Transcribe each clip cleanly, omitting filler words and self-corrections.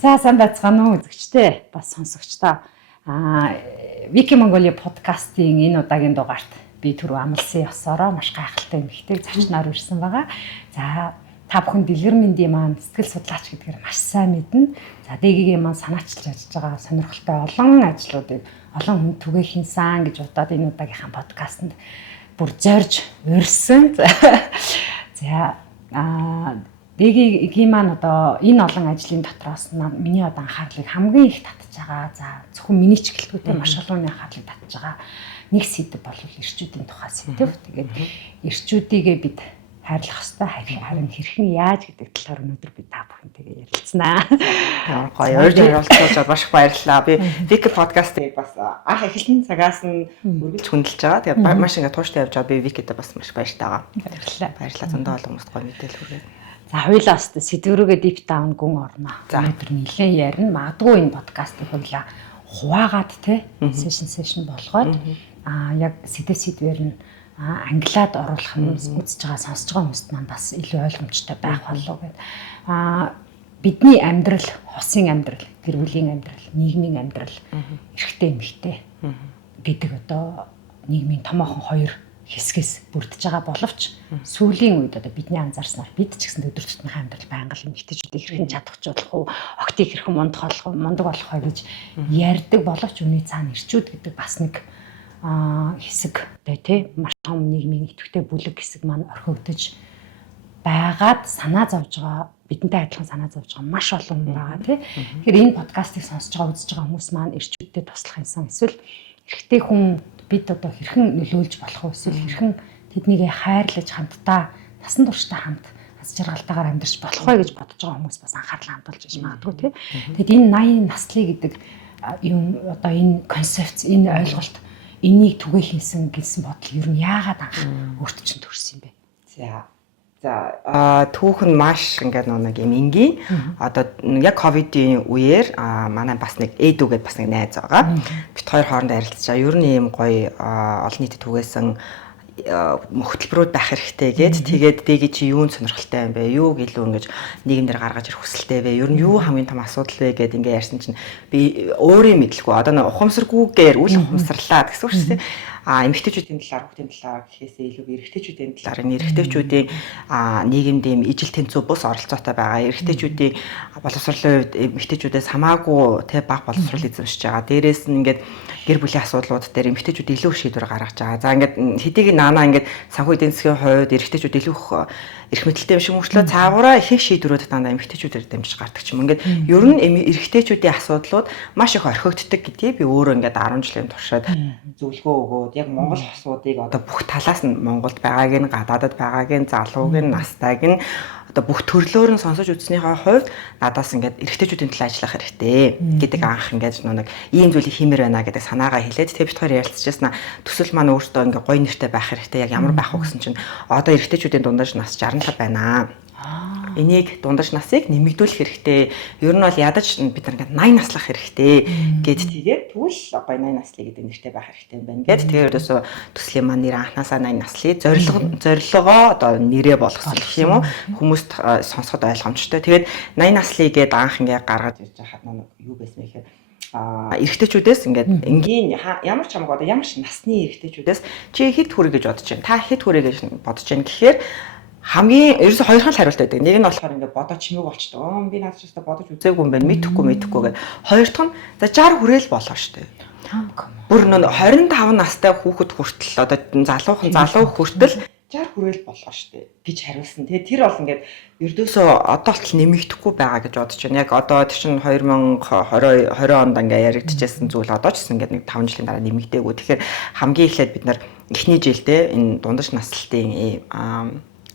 За сайн байцгаана уу үзэгчтэй бас сонсогчдоо. Вики Монголи подкастын энэ удаагийн дугаарт би түрүү амлсан ёсороо маш гайхалтай эмэгтэйг зочноор ирсэн байгаа. За та бүхэн дэлгэр мэндийн маань сэтгэл судлаач гэдгээр маш сайн мэднэ. За дэгийн маань санаачилж ажиллаж байгаа сонирхолтой олон ажлуудыг олон хүн түгээхийн сан гэж удаад энэ удаагийнхаа подкастт бүр зорж урьсан. За Дэгийн маань одоо энэ олон ажлын дотроос миний одоо анхаарлыг хамгийн их татж байгаа. За зөвхөн миний ч гэлтгүүтэй маш олон анхаарлыг татж байгаа нэг сэдв бол эрчүүдийн тухай сэдв. Тэгээд эрчүүдийгээ бид хайрлах ёстой. Харин хэрхэн яаж гэдэг талаар өнөөдөр би та бүхэнтэйгээ ярилцсанаа. Гоё оролцуулж маш их баярлалаа. Би Вики подкастыг бас анх эхлэн цагаас нь үргэлж хүндэлж байгаа. Тэгээд маш ингээд тууштай явж байгаа. Би Викидээ бас маш баяртай байгаа. Баярлалаа. Зөндөө олон хүмүүст гоё мэдээлэл хүргэе. За хоёлаа өстө сэдвэрүүгээ deep down гүн орно. Өнөөдөр нэлээд ярина. Магадгүй энэ подкастыг хоёлаа хуваагаад session болгоод яг сэдвэр нь англиад оруулах нь үзэж байгаа сонсож байгаа хүмүүст маань бас илүү ойлгомжтой байх болов гэд. Бидний амьдрал, хосын амьдрал, гэр бүлийн амьдрал, нийгмийн амьдрал, эрэгтэй эмэгтэй гэдэг одоо нийгмийн томоохон хоёр хэсгээс бүрдэж байгаа боловч сүүлийн үед одоо бидний анзаарснаар бид ч гэсэн өдөр тутмын амьдрал байнга л эмэгтэйчүүдийг хэрхэн чадахч болох уу, октыг хэрхэн мундаг болох вэ гэж ярьдаг боловч үүний цаана эрчүүд гэдэг бас нэг хэсэгтэй тий маш том нийгмийн идэвхтэй бүлэг хэсэг маань орхигдож байгаад санаа зовж байгаа бидэнтэй адилхан санаа зовж байгаа маш олон хүн байгаа тий. Тэгэхээр энэ подкастыг сонсож байгаа үзэж байгаа хүмүүс маань эрчүүдтэй туслах юмсан эсвэл эрэгтэй хүн бид одоо хэрхэн нөлөөлж болох вэ? Эсвэл хэрхэн тэднийг хайрлаж хамтдаа насан туршдаа хамт аз жаргалтайгаар амьдарч болох вэ гэж бодож байгаа хүмүүс бас анхаарлаа хандуулж иж магадгүй тийм. Тэгэд энэ 80 наслыг гэдэг юм одоо энэ концепц, энэ ойлголт энийг түгээхийнсэн гэсэн бодол ер нь яагаад анх өөрт чинь төрсөн юм бэ? За түүхэн маш ингээд нэг юм энгийн одоо яг ковидын үеэр манай бас нэг эдүгээд бас нэг найз байгаа. Бид хоёр хоорондоо ярилцчаа. Ер нь ийм гоё олон нийтэд түгээсэн хөтөлбөрүүд байх хэрэгтэй тэгээд дэги чи юунд сонирхолтой юм бэ? Юуг илүү ингэж нийгэмдэр гаргаж ирэх хүсэлтэй вэ? Ер нь юу хамгийн том асуудал вэ гэд ингээ ярьсан чинь би өөрөө мэдлгүй. Одоо нэг ухамсаргүйгээр үл ухамсарлаа гэсэн үг шүү дээ. Эмэгтэйчүүдийн талаар, хүүхдийн талаар гэхээсээ илүү эрэгтэйчүүдийн талаар, эрэгтэйчүүдийн нийгэмд ийм ижил тэнцүү бус оролцоотой байгаа. Эрэгтэйчүүдийн боловсролын үед эмэгтэйчүүдээс хамаагүй тэ баг боловсрол эзэмшиж байгаа. Дээрээс нь ингээд гэр бүлийн асуудлууд дээр эмэгтэйчүүд илүү шийдвэр гаргаж байгаа. За ингээд хэдийг наанаа ингээд санхүү эдийн засгийн хувьд эрэгтэйчүүд илүү эрх мэдэлтэй юм шиг мөрчлөө цаагаараа их шийдвэрүүд дандаа эмэгтэйчүүдээр дамжиж гардаг ч юм. Ингээд ер нь эрэгтэйчүүдийн асуудлууд маш их орхигддаг гэдгийг би өөрөө ингээд 10 жилийн туршид зөвлөгөө өгөөд яг Монгол хосуудыг одоо бүх талаас нь Монголд байгааг нь гадаадад байгааг нь залууг нь настайг нь одоо бүх төрлөөр нь сонсож үзснийхээ хувьд надаас ингээд эрэгтэйчүүдийн талаар ажиллах хэрэгтэй гэдэг анх ингээд нэг ийм зүйлийг хиймээр байна гэдэг санаагаа хэлээд тэг бид хоёр ярилцчихсан. Төсөл маань өөртөө ингээд гоё нэртэй байх хэрэгтэй. Яг ямар байх вэ гэсэн чинь одоо эрэгтэйчүүдийн дундаж нас 67 байна. Энийг дундаж насыг нэмэгдүүлэх хэрэгтэй. Ер нь бол ядаж бид нар ингээд 80 наслах хэрэгтэй гэд тэгээд тэгвэл гоё 80 наслыг гэдэг нэртэй байх хэрэгтэй юм байна гэд тэгээд ерөөсөө төслийн маань нэр анханасаа 80 наслыг зорилгоо одоо нэрээ болгосон гэх юм уу хүмүүст сонсоход ойлгомжтой. Тэгээд 80 наслыг гээд анх ингээд гаргаж ирж байхад юу байсан бэ гэхээр эрэгтэйчүүдээс ингээд энгийн ямар ч хамаагүй одоо ямар ч насны эрэгтэйчүүдээс чи хэд хүрэх гэж бодож байна? Та хэд хүрэх гэж бодож байна гэхээр хамгийн ерөөсө хоёрхан л хариулт байдаг. Нэг нь болохоор ингээд бодож чимэг болчтой. Би надад ч гэсэн бодож үзээгүй юм байна. Мэдэхгүй гэд. Хоёр дахь нь за 60 хүрээл болоо штэ. Бүр 25 настай хүүхэд хүртэл одоо залуу хүртэл 60 хүрээл болоо штэ гэж хариулсан. Тэгээ тэр бол ингээд ердөөсөө одоо л нэмэгдэхгүй байгаа гэж бодож байна. Яг одоо тэр чинь 2020 онд ингээд яригдчихсэн зүйл одоо ч гэсэн ингээд нэг 5 жилийн дараа нэмэгдээгүй. Тэгэхээр хамгийн эхлээд бид нар эхний жилдээ энэ дундаж наслтын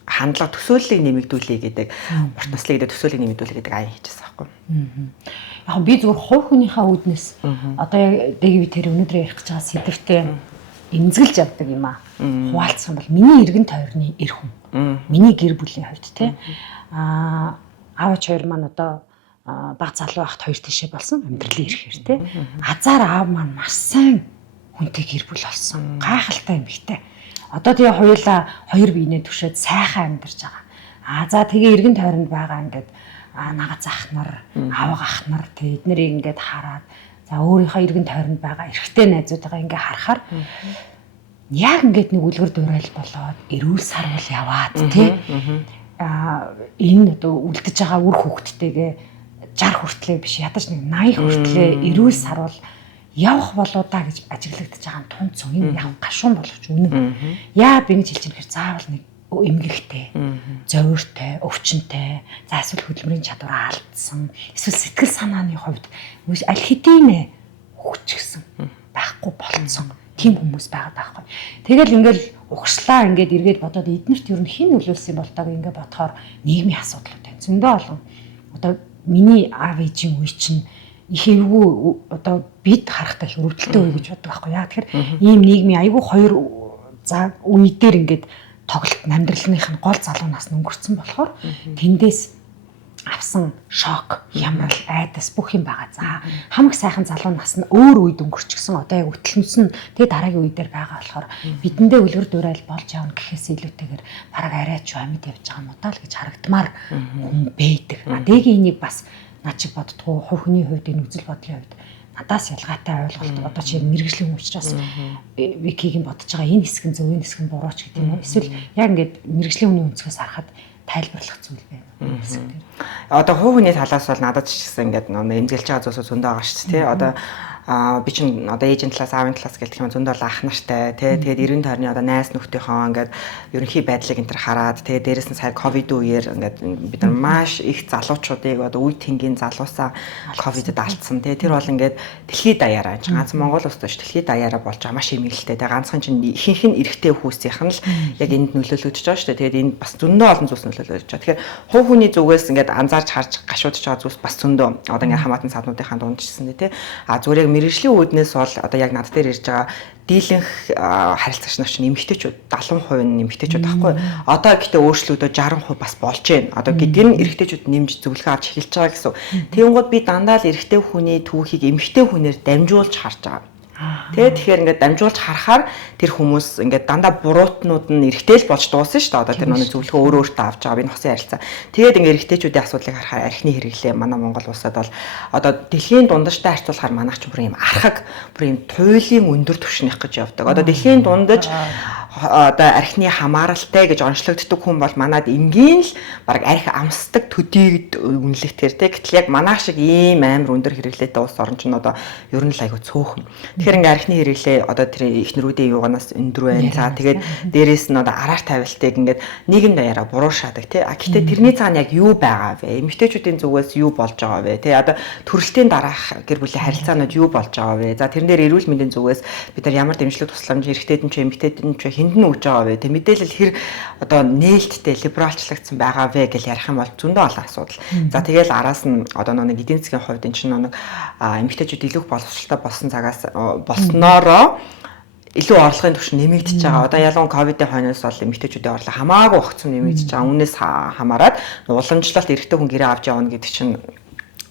хандлага төсөөллийг нэмэгдүүлээ гэдэг урт наслыг гэдэг төсөөллийг нэмэгдүүлээ гэдэг аян хийчихсэн байхгүй. Яг би зүгээр хувь хүнийхээ үүднээс одоо яг дэги тэр өнөөдөр ярих гэж байгаа сэдвтээ эмзэглэж явдаг юм аа. Хуваалцсан бол миний эргэн тойрны эр хүн. Миний гэр бүлийн хувьд те аавч хоёр маань одоо баг залуу байхад хоёр тишээ болсон амьдралын ирэхээр те азар аав маань маш сайн хүнтэй гэр бүл болсон. Гайхалтай юм ихтэй. Одоо тэгээ хоёулаа хоёр биенээ түшээд сайхан амьдарч байгаа. За тэгээ эргэн тойронд байгаа ингээд нагаз ах нар, авга ах нар тэ эднэрийг ингээд хараад за өөрийнхөө иргэн тойронд байгаа эрэгтэй найзуудаа ингээд харахаар яг ингээд нэг үлгэр дуурайл болоод эрүүл сарвал яваад тий энэ одоо үлдэж байгаа үр хөвгттэйгээ 60 хүртлээ биш ядаж нэг 80 хүртлээ эрүүл сарвал явах болоо да гэж ажиглагдаж байгаа тун цог энэ яг гашуун болгож үнэн. Яа би ингэж хэлж байгаа заавал нэг эмгэгтэй, зовиртой, өвчнөтэй, за эсвэл хөдөлмөрийн чадвараа алдсан, эсвэл сэтгэл санааны хувьд аль хэдийн хүчгсэн байхгүй болцсон тийм хүмүүс байгаа байхгүй. Тэгэл ингээл угшлаа ингээд эргээд бодоод эднэрт ер нь хэн нөлөөлсөн бол тааг ингээд бодохоор нийгмийн асуудлууд байна. Зөндөө олон одоо миний аав ээжийн үе чинь их эвгүй одоо бид харахтаа их өрөвдөлттэй үе гэж боддог байхгүй. Яа тэгэхээр ийм нийгмийн айгүй хоёр үе дээр ингээд тоглолт амьдралынх нь гол залуу нас нь өнгөрцөн болохоор тэндээс авсан шок, ямар айдас бүх юм байгаа. За хамаг сайхан залуу нас нь өөр үед өнгөрчихсөн одоо яг өтлөмсөн тэгээ дараагийн үе дээр байгаа болохоор бидэндээ үлгэр дуурайл болж явна гэхээс илүүтэйгээр бараг арайч амьд явж байгаа юм удаа л гэж харагдмаар хүн байдаг. Дэгийн энийг бас над чиг боддгоо хувь хүний хувьд энэ үзэл бодлын хувьд надаас ялгаатай ойлголт одоо чи мэрэгжлийн хүн учраас викигийн бодож байгаа энэ хэсэг нь зөв энэ хэсэг нь буруу ч гэдэг юм уу эсвэл яг ингээд мэрэгжлийн хүний өнцгөөс харахад тайлбарлах зүйл байна хэсэг дээр. Одоо хувь хүний талаас бол надад ч гэсэн ингээд эмзэглэж байгаа зүйлс зөндөө байгаа шүү дээ. Одоо би чинь одоо ээжийн талаас аавын талаас гэлэх юм зөндөө ах нартай тий тэгээд 90 тойрны одоо найз нөхдийнхөө ингээд ерөнхий байдлыг энэ төр хараад тэгээд дээрэс нь сая ковид үеэр ингээд бид нар маш их залуучуудыг одоо үе тэнгийн залуусаа ковидд алдсан тий тэр бол ингээд дэлхийд даяараа ганц Монгол улс биш дэлхийд даяараа болж байгаа маш эмгэлтэй тий ганцхан чинь ихэнх нь эрэгтэй хүүсийнх нь л яг энд нөлөөлөгдөж байгаа шүү дээ тэгээд энэ бас зөндөө олон зүйлс нөлөөлөж байгаа. Тэгэхээр хувь хүний зүгээс ингээд анзаарч харж гашуудж байгаа зүйлс бас зөндөө одоо ингээд хамаатан саднуудынхаа дундчилсан тий зүгээр мэрэгжлийн үүднээс бол одоо яг над дээр ирж байгаа дийлэнх харилцагч нар чинь эмэгтэйчүүд 70% нь эмэгтэйчүүд байхгүй. Одоо гэхдээ өөрчлөгдөж 60% бас болж байна. Одоо гэдгийг эрэгтэйчүүд нэмж зөвлөгөө авч эхэлж байгаа гэсэн. Тэгэнгүүт би дандаа л эрэгтэй хүний түүхийг эмэгтэй хүнээр дамжуулж харж байгаа. Тэгэхээр ингээд дамжуулж харахаар тэр хүмүүс ингээд дандаа буруутнууд нь эргэтэл болж дуусна шүү дээ. Одоо тэр нэг зөвлөгөө өөрөө өөртөө авч байгаа. Би хосын харилцаа. Тэгээд ингээд эргэжтэйчүүдийн асуудлыг харахаар архины хэрэглээ манай Монгол улсад бол одоо дэлхийн дундажтай харьцуулахаар манайх ч бүр юм архаг бүр юм туйлын өндөр түвшнийх гэж явдаг. Одоо дэлхийн дундаж одоо архины хамааралтай гэж онцлогддог хүн бол манад энгийн л баг архи амсдаг төдийд үнэлэгдэхэр те гэтэл яг манайх шиг ийм амар өндөр хэрэглээтэй улс орн ч одоо ер нь л айгүй цөөхөн. Тэгэхээр ингээ архины хэрэглээ одоо тэр ихнэрүүдийн юуганаас өндөр байна. За тэгээд дээрэс нь одоо араар тавилтыг ингээд нийгэм даяараа буруушаадаг те. Гэхдээ тэрний цаана яг юу байгаа вэ? Эмэгтэйчүүдийн зүгээс юу болж байгаа вэ? Те одоо төрөлтийн дараах гэр бүлийн харилцаанууд юу болж байгаа вэ? За тэрэн дээр эрүүл мэндийн зүгээс бид нар ямар дэмжлэг тусламж эрэгтэйд нь ч эмэгтэйд нь ч нь өгж байгаа вэ? Тэ мэдээлэл хэр одоо нээлттэй либералчлагдсан байгаа вэ гэж ярих юм бол зөндөө олон асуудал. За тэгэл араас нь одоо нэг эдийн засгийн хувьд энэ чинь нэг эмэгтэйчүүд илүү боловсралтай болсон цагаас болсноороо илүү орлогын түвшин нэмэгдэж байгаа. Одоо ялангуяа ковидын хойноос бол эмэгтэйчүүдийн орлого хамаагүй огцом нэмэгдэж байгаа. Үүнээс хамаарат уламжлалт эрэгтэй хүн гэрээ авч явна гэдэг чинь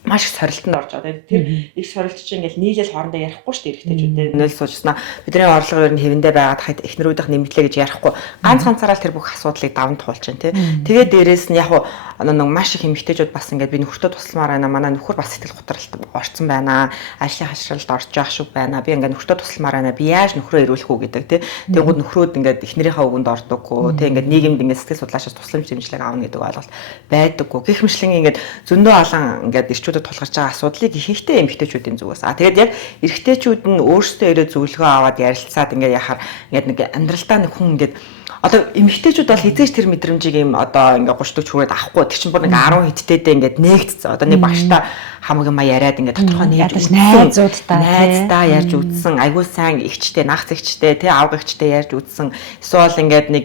маш их сорилтонд орж байгаа. Тэр их сорилт чинь ингээл нийлэл хоорондоо ярихгүй шүү дээ эрэгтэйчүүдтэй. Нөл суужснаа бидний орлого ер нь хэвэндээ байгаад хахад эхнэрүүдийнх нэмэгдлээ гэж ярихгүй. Ганцаараа л тэр бүх асуудлыг даван туулж байна тий. Тэгээд дээрэс нь яг нэг маш их эмэгтэйчүүд бас ингээд би нөхөртөө тусламаар байна. Манай нөхөр бас сэтгэл готролт орцсон байна. Ажлын хашралд орж явах шиг байна. Би ингээд нөхөртөө тусламаар байна. Би яаж нөхрөө ирүүлэх үү гэдэг тий. Тэгвэл нөхрөөд ингээд эхнэрийнхээ үгэнд ордоггүй. Тий ингээд нийгэмд ингээд сэтгэл судлаачаас тусламж дэмжлэг аавна гэдэг ойлголт байдаггүй. Гэх мэтлэн ингээд зөндөө олон ингээд ирчүүдэд тулгарч байгаа асуудлыг ихэнхдээ эмэгтэйчүүдийн зүгээс. Тэгээд яг эрэгтэйчүүд нь өөрсдөө ирээд зөвлөгөө аваад ярилцаад ингээд яхаар ингээд нэг амьдралдаа нэг хүн ингээд одоо эмэгтэйчүүд бол хизээч тэр мэдрэмжийг юм одоо ингээд 30 40 хүрээд авахгүй. Тэр чинь бүр нэг 10 хэдтэйдээ ингээд нээгдсэн. Одоо нэг багштай хамаг юм яриад ингээд тодорхой нээж найздаа ярьж үзсэн. Айгуу сайн ихчтэй, нагц ихчтэй, тий авга ихчтэй ярьж үзсэн. Эсвэл ингээд нэг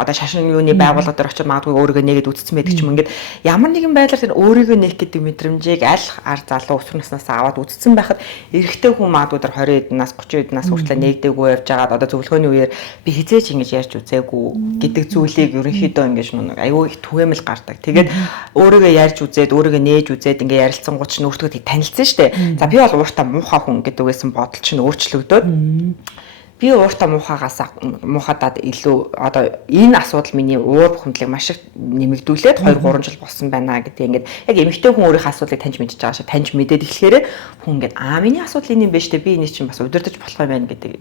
одоо шашин юуны байгууллага дээр очиж магадгүй өөрийгөө нээгээд үзсэн байдаг ч юм ингээд ямар нэгэн байдлаар тэр өөрийгөө нээх гэдэг мэдрэмжийг аль ар залуу өсвөр наснаас аваад үзсэн байхад эрэгтэй хүн магадгүй тэр 20 эднээс 30 эднээс хүртэл нээдэггүй явж байгаад одоо зөвлөгөөний үеэр би хизээч ингэж ярьж үзээгүй гэдэг зүйлийг ерөнхийдөө ингэж айгүй их түгээмэл гардаг. Тэгээд өөрийгөө ярьж үзээд өөрийгөө нээж үзээд ингээ ярилцсангууд ч өөртөө танилцсан шүү дээ. За би бол ууртаа муухай хүн гэдэг үгээс бодол чинь өөрчлөгдөөд би ууртаа муухадаад илүү одоо энэ асуудал миний уур бухимдлыг маш их нэмэгдүүлээд 2 3 жил болсон байна гэдэг ингээд яг эмэгтэй хүн өөрийнхөө асуудлыг таньж мэдчихэж байгаа шиг таньж мэдээд эхлэхээр хүн ингээд миний асуудал энэ юм байна штэ би энийг чинь бас удирдах болох юм байна гэдэг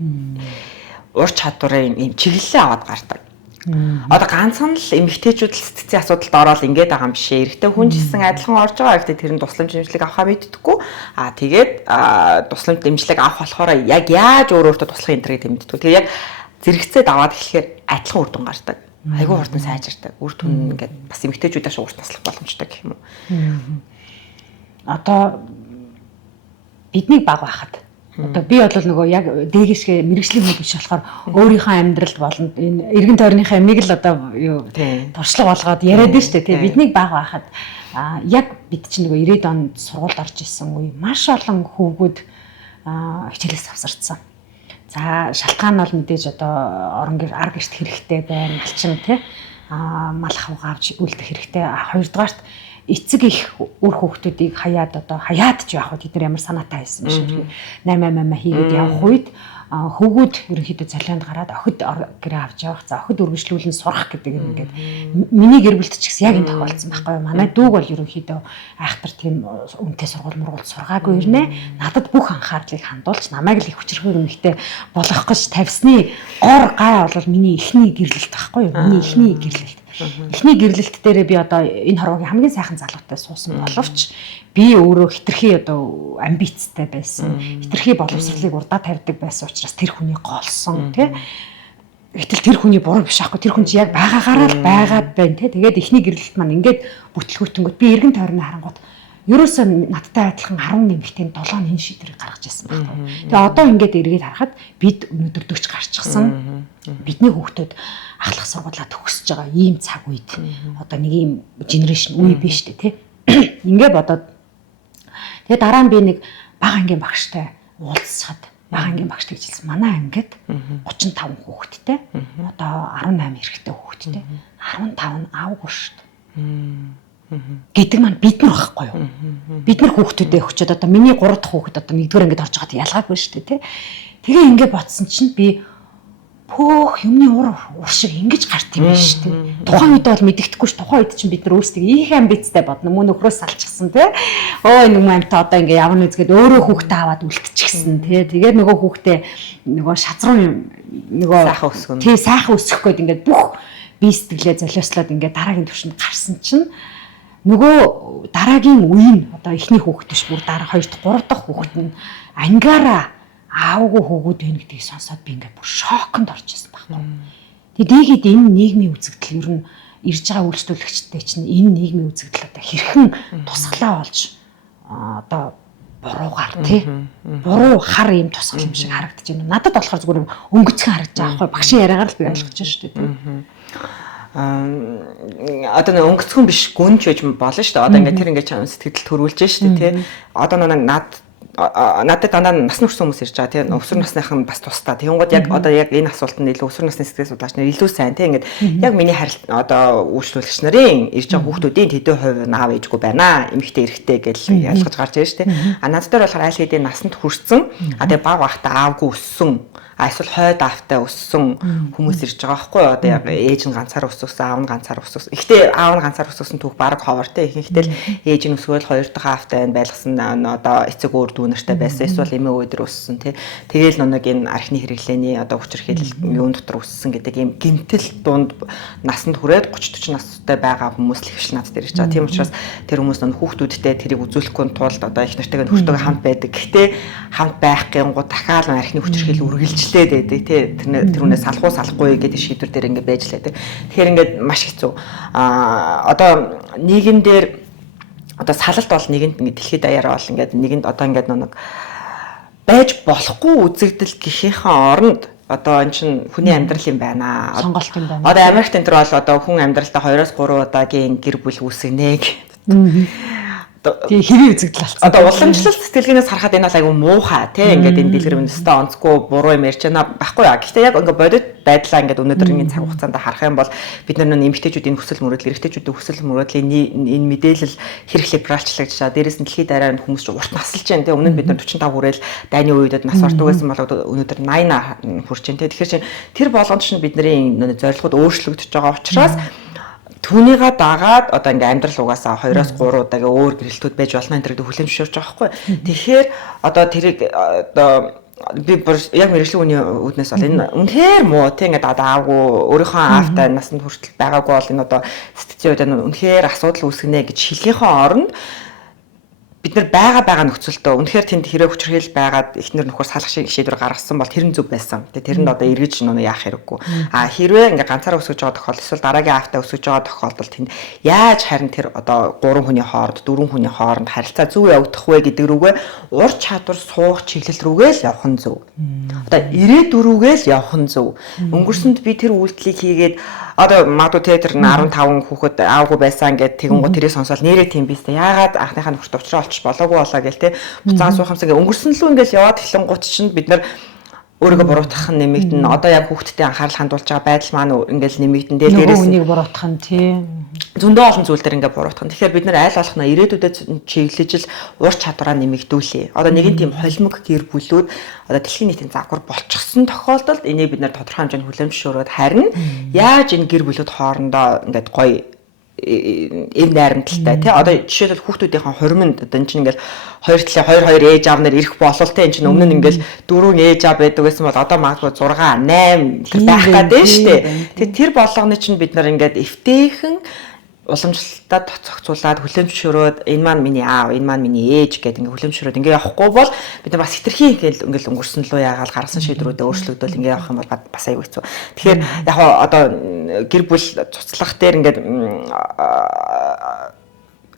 ур чадварын юм чиглэлээ аваад гардаг. Одоо ганцхан л эмэгтэйчүүд л сэтгцийн асуудалд ороод ингээд байгаа юм биш ээ. Эрэгтэй хүн ч гэсэн адилхан орж байгаа. Гэхдээ тэр нь тусламж дэмжлэг авахаа мэддэггүй. Тэгээд тусламж дэмжлэг авах болохоор яг яаж өөртөө туслах энэ төрөйг мэддэггүй. Тэгээд яг зэрэгцээд аваад эхлэхээр адилхан үр дүн гардаг. Айгүй хурдан сайжирдаг. Үр дүн ингээд бас эмэгтэйчүүдээс урт таслах боломжтой гэх юм уу. Одоо биднийг баг байхад одоо би бол нөгөө яг дээгэшгээ мэрэгжлийн хүн биш болохоор өөрийнхөө амьдралд болон энэ эргэн тойрныхаа амийг л одоо юу туршлага болгоод яриад нь штэ тий биднийг баг байхад яг бид чинь нөгөө 90-ад онд сургуульд орж исэн үе маш олон хүүгүүд хичээлээс авсарцсан. За шалтгаан нь бол мэдээж одоо орон гэр ар гэрт хэрэгтэй байна, малчин тий мал хавгаавч үлдэх хэрэгтэй. Хоёрдугаарт эцэг их үр хүүхдүүдийг хаяад ч яах вэ тэд нар ямар санаатай байсан биш үү 8 хийгээд явах үед хөвгүүд ерөнхийдөө цалинд гараад охид гэрээ авч явах за охид үргэлжлүүлэн сурах гэдэг юм ингээд миний гэр бүлд ч гэсэн яг энэ тохиолдсон байхгүй юу манай дүүг бол ерөнхийдөө айхтар тийм үнэтэй сургууль сургаагүй ирнэ надад бүх анхаарлыг хандуулж намайг л их хүчрхэг юмхтэй болгох гэж тавьсны гор гай бол миний эхний гэрлэлт байхгүй юу миний эхний гэрлэлт эхний гэрлэлт дээрээ би одоо энэ хорвогийн хамгийн сайхан залуутай суусан боловч би өөрөө хитрхи одоо амбицтай байсан. Хитрхи боловсролыг урдаа тавьдаг байсан учраас тэр хүний голсон тий. Гэтэл тэр хүний буруу биш аахгүй. Тэр хүн чи яг байгаагаараа л байгаад байна тий. Тэгээд эхний гэрлэлт маань ингээд бүтлгүүтэнгүүд би эргэн тойрны харангууд ерөөсөө надтай адилхан 10 нэмэгтэй 7 хэн шийдвэрийг гаргаж ирсэн байна. Тэгээ одоо ингээд эргээд харахад бид өнөөдөр 40 гарчихсан. Бидний хүүхдүүд ахлах сургуулаа төгсөж байгаа ийм цаг үед одоо нэг ийм генерашн үе биш үү тий. Ингээд бодоод тэгээ дараа нь би нэг бага ангийн багштай уулзсад бага ангийн багштай хэлсэн. Манай ангид 35 хүүхэдтэй одоо 18 эрэгтэй хүүхэдтэй 15 нь аавгүй шүү дээ. Гэдэг маань бид нар байхгүй юу? Бид нар хүүхдүүдээ өгчөөд одоо миний 3 дахь хүүхэд одоо 1-р ангид орж байгаад ялгаагүй шүү дээ тий. Тэгээ ингээд бодсон чинь би пөөх юмны ур шиг ингэж гарт юм байна шүү дээ. Тухайн үед бол мэддэхгүй ш. Тухайн үед чинь бид нар өөрсдөө их амбицтай бодно. Мөн нөхрөөс салчихсан тий. Өө нэг юмтай одоо ингээ явна үзгээд өөрөө хүүхдээ аваад үлдчихсэн тий. Тэгээд нөгөө хүүхдээ нөгөө шазруу нөгөө сайхан өсгөн. Тий сайхан өсгөх гээд ингээд бүх бие сэтгэлээ золиослоод ингээд дараагийн төвшөнд гарсан чинь нөгөө дараагийн үе нь одоо эхний хүүхэд биш бүр дараа 2 дахь 3 дахь хүүхэд нь ангаараа аавгүй хүүгүүд байна гэдгийг сонсоод би ингээд бүр шоконд орчихсон байхгүй. Тэгээд энэ нийгмийн үзэгдэл ер нь ирж байгаа үйлчлүүлэгчтэй чинь энэ нийгмийн үзэгдэл одоо хэрхэн тусгалаа болж одоо буруугаар тий буруу хар юм тусгал юм шиг харагдаж байна. Надад болохоор зүгээр өнгөцгөн харагдаж байгаа байхгүй. Багшийн яриагаар л би ойлгож байна шүү дээ. Одоо нэг өнгөцгөн биш гүнж байж болно шүү дээ. Одоо ингээд тэр ингээд чам сэтгэл төрүүлж шүү дээ тий. Одоо нэг надад дандаа нас нүрсэн хүмүүс ирж байгаа тийм өсвөр насныхан бас тусдаа. Тэгэнгүүт яг одоо яг энэ асуултанд илүү өсвөр насны сэтгэл судлаач нар илүү сайн тийм ингээд яг миний одоо үйлчлүүлэгч нарын ирж байгаа хүүхдүүдийн тэдэн хувь нь аав ээжгүй байна. Эмэгтэй эрэгтэй гэж ялгаж гарч ирж штэ. Над дээр болохоор аль хэдийн насанд хүрсэн. Тэгээ баг багтаа аавгүй өссөн. Эсвэл хойд аавтай өссөн хүмүүс ирж байгаа байхгүй юу? Одоо яг ээж нь ганцаар өссөн, аав нь ганцаар өссөн. Гэхдээ аав нь ганцаар өссөн түүх баг ховортой. Ихэнхдээ ээж нь өсвөл 2 дахь аавтай байлгасан одоо эцэг өөр дүү нартай байсан. Эсвэл эмээ өөдөр өссөн тий. Тэгээл нэг энэ архины хэрэглээний одоо хүчирхийлэл юун дотор өссөн гэдэг ийм гэмтэл дунд насанд хүрээд 30 40 настай байгаа хүмүүс л ихвшил над дээр ирж байгаа. Тийм учраас тэр хүмүүс нэг хүүхдүүдтэй тэрийг үзүүлэхгүй тулд одоо их нартайгаа нөхөртөөгөө хамт байдаг. Гэхдээ хамт байх гингуу дахиад архины хүчирхийлэл үргэлж байдаг тий тэрүүнээ салахгүй гэдэг шийдвэр дээр ингээд байж лээ. Тэгэхээр ингээд маш хэцүү. Одоо нийгэм дээр одоо салалт бол нэгэнд ингээд дэлхийд даяараа бол ингээд нэгэнд одоо ингээд нэг байж болохгүй үзэгдэл гэхийнхээ оронд одоо эн чинь хүний амьдрал юм байна. Сонголт юм байна. Одоо Америкт энэ төр бол одоо хүн амьдралдаа 2-3 удаагийн гэр бүл үүсгэнэ гэдэг. тий хэвийн үзэгдэл болсон. Одоо уламжлалт сэтгэлгээнээс харахад энэ бол айгүй муухай тий ингээд энэ дэлгэр өнөстэй онцгүй буруу юм ярьж байна байхгүй яа. Гэхдээ яг ингээд бодит байдлаа ингээд өнөөдрийн цаг хугацаанд харах юм бол бид нар эмэгтэйчүүдийн хүсэл мөрөөдөл, эрэгтэйчүүдийн хүсэл мөрөөдлийн энэ мэдээлэл хэрэг либералчлагдчихаа. Дээрээс нь дэлхийд арай хүмүүс ч урт насалж байна тий. Өмнө нь бид нар 45 хүрээл дайны үедэд нас ордог байсан бол өнөөдөр 80 хүрч байна тий. Тэгэхээр чинь тэр болгонд чинь бидний зорилгод өөрчлөгдөж байгаа учраас түүнийгээ дагаад одоо ингээм амьдрал угаасаа 2-3 удаагийн өөр гэрэлтүүд байж болно энэ төрөд хүлээн зөвшөөрч байгаа байхгүй. Тэгэхээр одоо тэрийг одоо би яг мэрэгжлийн үний үүднээс бол энэ үнэхээр муу тийм ингээд аагүй өөрийнхөө аавтай насанд хүртэл байгаагүй бол энэ одоо сэтгцийн үед үнэхээр асуудал үүсгэнэ гэж хэлхийнхээ оронд бид нар байгаа нөхцөлдөө үнэхээр тэнд хэрэг хүчрхийл байгаад эхнэр нөхөр салах шиг шийдвэр гаргасан бол тэр нь зөв байсан. Тэгээ тэрэнд одоо эргэж нүг яах хэрэггүй. А хэрвээ ингээ ганцаараа өсөж байгаа тохиолдолд эсвэл дараагийн аавтай өсөж байгаа тохиолдолд тэнд яаж харин тэр одоо 3 хүний хооронд 4 хүний хооронд харилцаа зөв явагдах вэ гэдэг рүүгээ ур чадвар суух чиглэл рүүгээ л явах нь зөв. Одоо ирээдүрүүгээ л явах нь зөв. Өнгөрсөнд би тэр үйлдэлийг хийгээд одоо магадгүй тэр 15 хүүхэд аавгүй байсан гэдэг тэгэнгუთ тэрийг сонсоод нэрээ тийм биз дээ. Яагаад анхныхаа нөхөрт уучраа олчих болоогүй болоо гэл те. Буцаан суухамсаа өнгөрсөн лүү ингээл яваад эхлэнгуут чинь бид нар өөрийгөө буруутгах нь нэмэгдэн. Одоо яг хүүхдтэй анхаарал хандуулж байгаа байдал маань ингээл нэмэгдэн. Дээрээс үнийг буруутгах нь тийм. Зөндөө олон зүйл дээр ингээ буруутгах. Тэгэхээр бид нар аль болох ирээдүйдээ чиглэж л ур чадвараа нэмэгдүүлээ. Одоо нэгэн тийм холимог гэр бүлүүд одоо дэлхийн нийтийн загвар болчихсон тохиолдолд энийг бид нар тодорхой хэмжээнд хүлээмжшөөрөөд харин яаж энэ гэр бүлүүд хоорондоо ингээд гоё эв найрамдалтай тий одоо жишээлбэл хүүхдүүдийн хормонд одоо энэ чинь ингээл хоёр талын 2 ээж аав нар ирэх болол тий энэ чинь өмнө нь ингээл 4 ээж аав байдаг гэсэн бол одоо магадгүй 6 8 байх гэдэг нь шүү дээ. Тэгээ тэр болгоны чинь бид нар ингээд эвтэйхэн уламжлалтад цогцуулаад хүлэмжшөөрөөд энэ маань миний аав, энэ маань миний ээж гэдэг ингээ хүлэмжшөөрөөд ингээ явахгүй бол бид нар бас хитрхи ингээл өнгөрсөн лөө яагаад гаргасан шийдвэрүүдээ өөрчлөгдөөл ингээ явах юм бол бас аюу хэцүү. Тэгэхээр яг одоо гэр бүл цуцлах дээр ингээд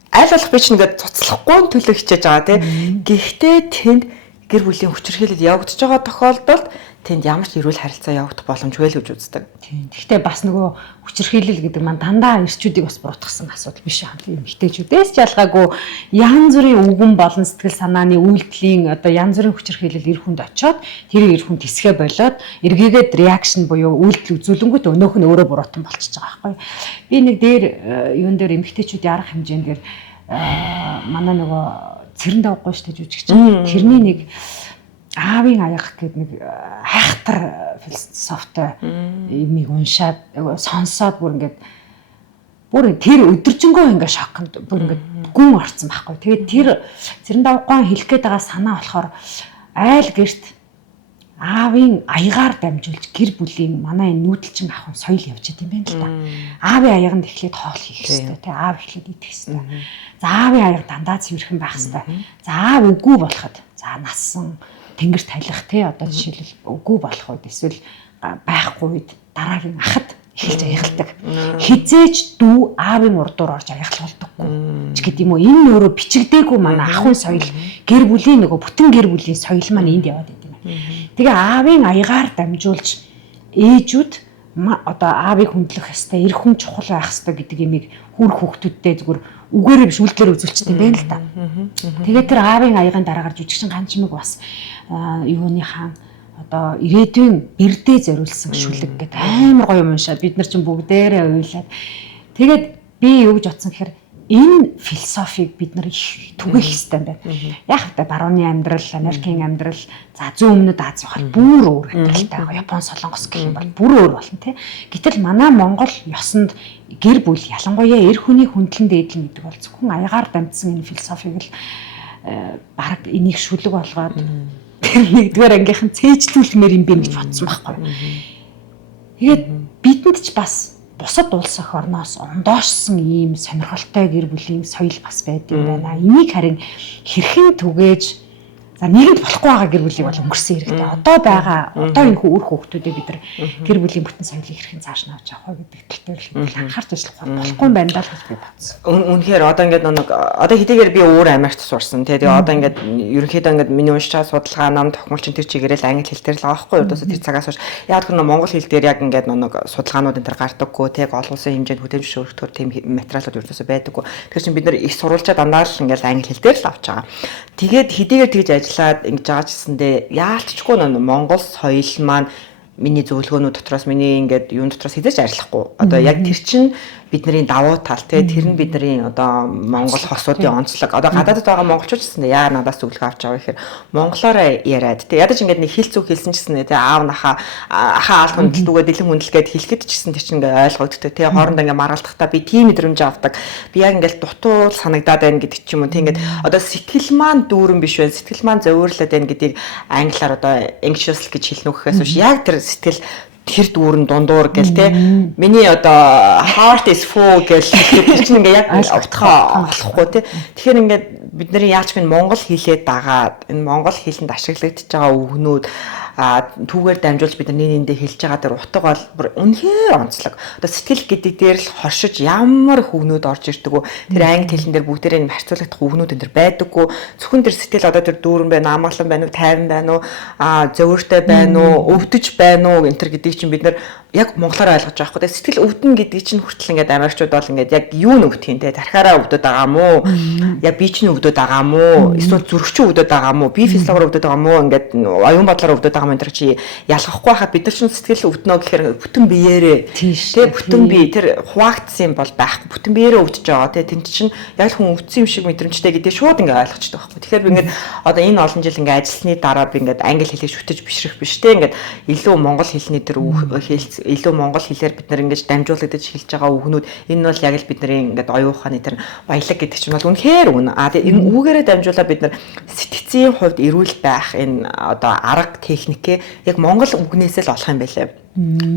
аль болох би ч ингээд цуцлахгүй төлөө хичээж байгаа тийм. Гэхдээ тэнд гэр бүлийн хүчирхийлэл явагдаж байгаа тохиолдолд тэнд ямар ч эрүүл харилцаа явагдах боломжгүй л гэж үздэг. Тийм. Гэхдээ бас нөгөө хүчирхийлэл гэдэг маань дандаа эрчүүдийг бас буруутгасан асуудал биш аа. Тийм эмэгтэйчүүдээс ч ялгаагүй янз бүрийн үгэн болон сэтгэл санааны үйлдэлийн одоо янз бүрийн хүчирхийлэл эр хүнд очиод тэрийг эр хүн тисгэ болоод эргээгээд реакшн буюу үйлдэл үзүүлэнгүүт өнөөх нь өөрөө буруутан болчихж байгаа байхгүй. Би нэг дээр юун дээр эмэгтэйчүүдийн арга хэмжээндээр манай нөгөө цэрэн давгүй штэ жүжигч. Тэрний нэг аавын аяг гэдэг нэг хайхтар философитой юмыг уншаад сонсоод бүр тэр өдөржингөө ингээ шокнд бүр ингээ гүн орсон байхгүй. Тэгээд тэр цэрэн давгуун хэлэх гээд байгаа санаа болохоор айл гэрт аавын аягаар дамжуулж гэр бүлийн манай энэ нүүдэлчин ахын соёл явж идэм байх л та. Аавын аяганд эхлээд хоол хийх хэрэгтэй тий. Аав эхлээд идэх хэрэгтэй. За аавын аяг дандаа цэвэрхэн байх хэрэгтэй. За аав үгүй болоход за нассан тэнгэр талих тий одоо жишээлбэл үгүй болох үед эсвэл байхгүй үед дараагийн ахад эхэлж аяхалдаг. Хизээч дүү аавын урдуур орж аяхал болдоггүй ч гэдэм үү. Энэ өөрөө бичигдээгүй манай ахын соёл гэр бүлийн нөгөө бүтэн гэр бүлийн соёл маань энд яваад идэм байна. Тэгээ аавын аягаар дамжуулж ээжүүд одоо аавыг хүндлэх ёстой, эр хүн чухал байх ёстой гэдэг имийг хүр хүүхдүүдтэй зүгээр үгээрээ биш үйлдэлээр үзүүлчихсэн юм байна л да. Тэгээд тэр аавын аягийн дараагаар жүжигчин ганчмаг бас юуны хаан одоо ирээдүйн бэрдээ зориулсан шүлэг гэдэг амар гоё юм уншаад бид нар чинь бүгдээрээ уйлаад тэгээд би юу гэж бодсон гэхээр энэ философиг бид нар их түгэх хэрэгтэй байна. Яг та барууны амьдрал, Америкийн амьдрал, за зүүн өмнөд Ази хол бүр өөр амьдралтай. Япон, Солонгос гэх юм бол бүр өөр болно тий. Гэтэл манай Монгол ёсонд гэр бүл ялангуяа эр хүний хүндлэн дээдлэн гэдэг бол зөвхөн аягаар дамжсан энэ философиг л баг энийг шүлэг болгоод тэр нэгдүгээр ангийнхан цээжлүүлмээр юм бэ гэж бодсон байхгүй. Тэгээд бидэнд ч бас бусад улс өх орноос ондоошсон ийм сонирхолтой гэр бүлийн соёл бас байдаг юм байна. Энийг харин хэрхэн түгээж За нийгэмд болохгүй байгаа гэр бүлийг бол өнгөрсөн хэрэгтэй. Одоо байгаа одоо энэ үр хүүхдүүдээ бид нар гэр бүлийн бүтэн соёлыг хэрхэн цааш нь авч явах вэ гэдэг тэлтэй анхаарч ажиллах болохгүй юм байна даа гэж би бодсон. Үнэхээр одоо ингээд одоо хэдийгээр би өөр Америкт сурсан. Тэгээ одоо ингээд ерөнхийдөө ингээд миний уншиж байгаа судалгаа нам тохиолч тэр чигээрэл англи хэл дээр л байгаа байхгүй юу? Ердөөсөө тэр цагаас хойш яг тэр монгол хэл дээр яг ингээд судалгаанууд энэ төр гардаггүй тэг олон улсын хэмжээнд хөтөлбөр шүүрэгдэх тийм материалууд ердөөсөө байдаггүй. Тэгэхээр чинь бид нар их сурвалжаа дандаа л ингээд англи хэл дээр л авч байгаа. Тэгээд хэдийгээр тэгж ажиллаад ингэж байгаа гэсэндээ яалтчгүй монгол соёл маань миний зөвлөгөөнүүд дотроос миний ингээд юун дотроос хэзээ ч арилахгүй. Одоо яг тэр чинь бидний давуу тал тий тэр нь бидний одоо монгол хосуудын онцлог. Одоо гадаадд байгаа монголчууд ч гэсэн яа надаас зөвлөгөө авч аваа гэхээр монголоор яриад тий ядаж ингээд нэг хэл зүг хэлсэн ч гэсэн тий аав нахаа ахаа алх хүндэлдүүгээ дэлэн хүндэлгээд хэлэхэд ч гэсэн тэр чинь ингээд ойлгогддог тий хоорондоо ингээд маргалдахдаа би тийм мэдрэмж авдаг. Би яг ингээд дутуул санагдаад байна гэдэг ч юм уу тий ингээд одоо сэтгэл маань дүүрэн биш байна. Сэтгэл маань зовирлаад байна гэдгийг англиар одоо anxious гэж хэлнэ гэхээс биш яг тэр сэтгэл тэр дүүрэн дундуур гэл те миний одоо heart is full гэл тэр чинь ингээ яг болохгүй те тэгэхээр ингээ бидний яаж вэ монгол хэлээ дагаад энэ монгол хэлэнд ашиглагдаж байгаа үгнүүд түүгээр дамжуулж бид нар нэндээ хэлж байгаа тэр утга бол үнэхээр онцлог. Одоо сэтгэл гэдэг дээр л хоршиж ямар хүүгнүүд орж ирдэг үү? Тэр англи хэлэн дээр бүгдээрээ харьцуулагдах хүүгнүүд энэ төр байдаггүй. Зөвхөн тэр сэтгэл одоо тэр дүүрэн байна, амгалан байна уу, тайван байна уу, зовиртой байна уу, өвдөж байна уу энэ төр гэдгийг чинь бид нар яг монголоор ойлгож байгаа байхгүй. Сэтгэл өвдөн гэдэг чинь хүртэл ингээд америкчууд бол ингээд яг юу нүгдэх юм те тархаараа өвдөд байгаа мó? Яг би чинь өвдөд байгаа мó? Эсвэл зүрхчин өвдөд байгаа мó? Би физиологоор өвдөд байгаа мó? Ингээд оюун бодлоор өвдөд байгаа мó? Чи ялгахгүй хахад бид нар ч сэтгэл өвднө гэхээр бүтэн биеэрээ тий бүтэн бие тэр хуваагдсан юм бол байхгүй бүтэн биеэрээ өвдөж байгаа тий тэнд чинь яг л хүн өвдсөн юм шиг мэдрэмжтэй гэдэг шууд ингээ ойлгочтой байхгүй. Тэгэхээр би ингээд одоо энэ олон жил ингээ ажилласны дараа би ингээд англи хэлийг шүтэж бишрэх биш тий ингээд илүү монгол хэлний тэр илүү монгол хэлээр бид нар ингэж дамжуулагдаж хэлж байгаа үгнүүд энэ бол яг л бидний ингээд оюун ухааны тэр баялаг гэдэг чинь бол үнэхээр үнэ. Энэ үгээрээ дамжуулаад бид нар сэтгцийн хувьд эрүүл байх энэ одоо арга техникээ яг монгол үгнээс л олох юм байлаа.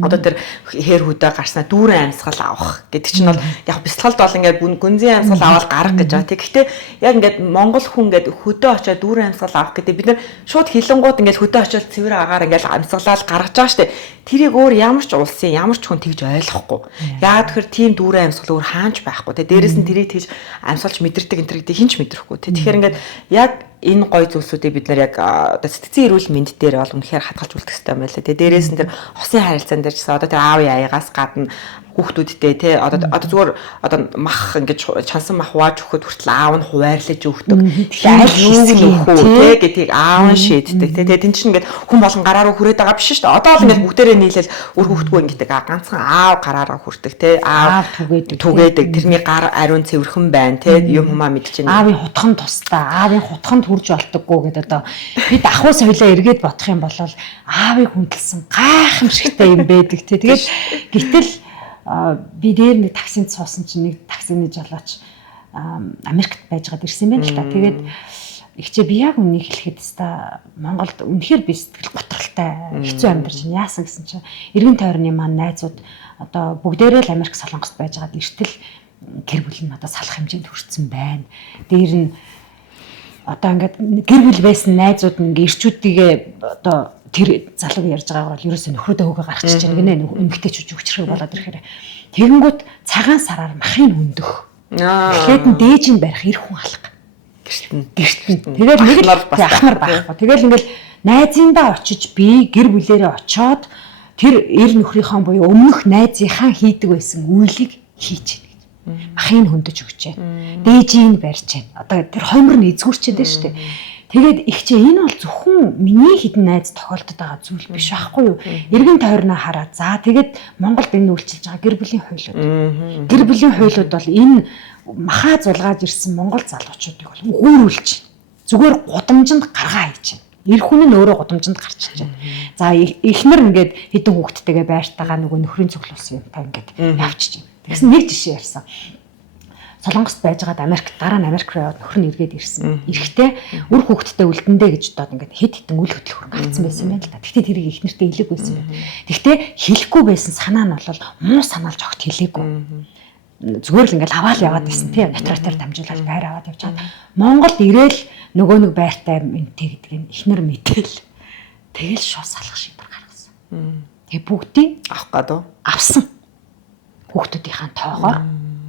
Одоо тэр хээр хөдөө гарснаа дүүрэн амьсгал авах гэдэг чинь бол яг бяцлалд бол ингээд гүнзгий амьсгал аваад гарах гэж байгаа. Тэгэхдээ яг ингээд монгол хүн ингээд хөдөө очиод дүүрэн амьсгал авах гэдэг бид нар шууд хилэнгууд ингээд хөдөө очиод цэвэр агаар ингээд амьсгалаад гаргаж байгаа штэ. Тэрийг өөр ямар ч улсын ямар ч хүн тэгж ойлгохгүй. Яагаад тэгэхээр тийм дүүрэн амьсгал өөр хаанч байхгүй. Тэ дээрэс нь тэрийг тэгж амьсгалж мэдэрдэг энэ төр гэдэг хинч мэдрэхгүй. Тэгэхээр ингээд яг энэ гой зүйлсүүдийг бид нар яг одоо сэтгцэн эрүүл мэнд дээр бол үнэхээр хатгалж үлдэх хэрэгтэй юм байна лээ. Дээрээс нь тэр хосын харилцаан дээр ч гэсэн одоо тэр аавын аяагаас гадна хүүхдүүдтэй тий одоо зүгээр одоо мах ингэж чансан мах хувааж өгөхөд хүртэл аав нь хуваарлаж өгдөг. Тэгэхээр аль хэсэг өгөө тий гэдгийг аав нь шийддэг тий. Тэгээ тэн чинь ингээд хүн болгон гараа руу хүрээд байгаа биш шүү дээ. Одоо л ингээд бүгдээрээ нийлэл үр хүүхдгүй ингээд ганцхан аав гараараа хүрдэг тий. Аав түгээдэг. Тэрний гар ариун цэвэрхэн байна тий. Юм humаа мэдчихэв. Аавын хутхан тусдаа, аавын хутханд хүрж болдоггүй гэдэг одоо би дахуу соёлоо эргээд бодох юм бол аавыг хүндэлсэн гайхамшигтай юм байдаг тий. Тэгээд гэтэл би дээр нэг таксинд суусан чинь нэг таксины жолооч Америкт байжгаад ирсэн байна л да. Тэгээд ихчээ би яг үнийг хэлэхэд та Монголд үнэхээр би сэтгэл готролтой хэцүү амьдарч байна. Яасан гэсэн чинь эргэн тойрны маань найзууд одоо бүгдээрээ л Америк Солонгост байжгаад эртэл гэр бүл нь одоо салах хэмжээнд хүрсэн байна. Дээр нь одоо ингээд гэр бүл байсан найзууд нь ингээ ирчүүдийгээ одоо тэр залуу ярьж байгаа бол ерөөсөө нөхрөдөө хөөгөө гаргачих чинь гинэ эмгтээчүүд өгчрэх болоод ирэхээр тэгэнгүүт цагаан сараар махыг хөндөх. Тэгэхэд нь дээж нь барих эр хүн алга. Гэрт нь. Тэгэл нэг л ахмар байхгүй. Тэгэл ингээл найзындаа очиж би гэр бүлээрээ очоод тэр эр нөхрийнхөө буюу өмнөх найзынхаа хийдэг байсан үйлийг хийж гэнэ гэж. Махыг хөндөж өгч जैन. Дээжийг барьж जैन. Одоо тэр хомор нь эзгүүрчээд байна шүү дээ. Тэгээд ихчээ энэ бол зөвхөн миний хідэн найз тохиолдод байгаа зүйл биш байхгүй юу? Эргэн тойрноо хараад за тэгээд Монголд энэ үйлчилж байгаа гэр бүлийн хуулиуд. Гэр бүлийн хуулиуд бол энэ махаа зулгаад ирсэн монгол залуучуудыг бол өгөөрүүлж зүгээр гудамжинд гаргаа хийж байна. Эр хүн нь өөрөө гудамжинд гарч ичж байна. За эхнэр ингээд хідэн хүүхдтэйгээ байртайгаа нөгөө нөхрийн цуглуулсан юм та ингээд явчихж байна. Тэгсэн нэг жишээ ярьсан. Солонгост байжгаад Америкт дараа нь Америк руу яваад нөхөр нь эргээд ирсэн. Эрэхтэй үр хүүхдтэй үлдэндээ гэж бодоод ингээд хэд хитэн үл хөдлөхөр гарцсан байсан юм байна л да. Тэгтээ тэрийг ихнэртэй хэлээгүй байсан байна. Тэгтээ хэлэхгүй байсан санаа нь бол муу санаалж огт хэлээгүй. Зүгээр л ингээд аваал яваад байсан тийм нотариатаар дамжуулаад байр аваад явж байгаа. Монголд ирээл нөгөө нэг байртай мэнтэй гэдгийг эхнэр мэдээл. Тэгэл шууд салах шийдвэр гаргасан. Тэгээ бүгдийг авах гадуу авсан. Хүүхдүүдийнхаа тоогоор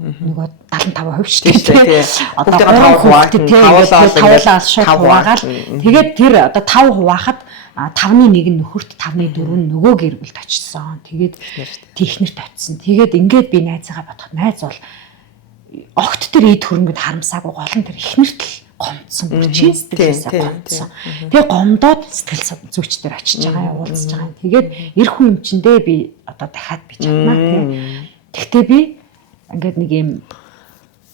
нөгөө 75% шүү дээ. Одоо 5% тавуулаа шууд хуваагаад тэгээд тэр одоо 5 хуваахад 5-ны 1 нь нөхөрт 5-ны 4 нь нөгөө гэр бүлд очсон. Тэгээд технэрт очсон. Тэгээд ингээд би найзаагаа бодоход найз бол огт тэр эд хөрөнгөд харамсаагүй гол нь тэр эхнэрт л гомдсон. Чин сэтгэлээсээ гомдсон. Тэгээ гомдоод сэтгэл зүйч дээр очиж байгаа юм уулзж байгаа. Тэгээд эр хүн юм чиндээ би одоо дахиад би чаднаа тийм. Тэгтээ би ингээд нэг юм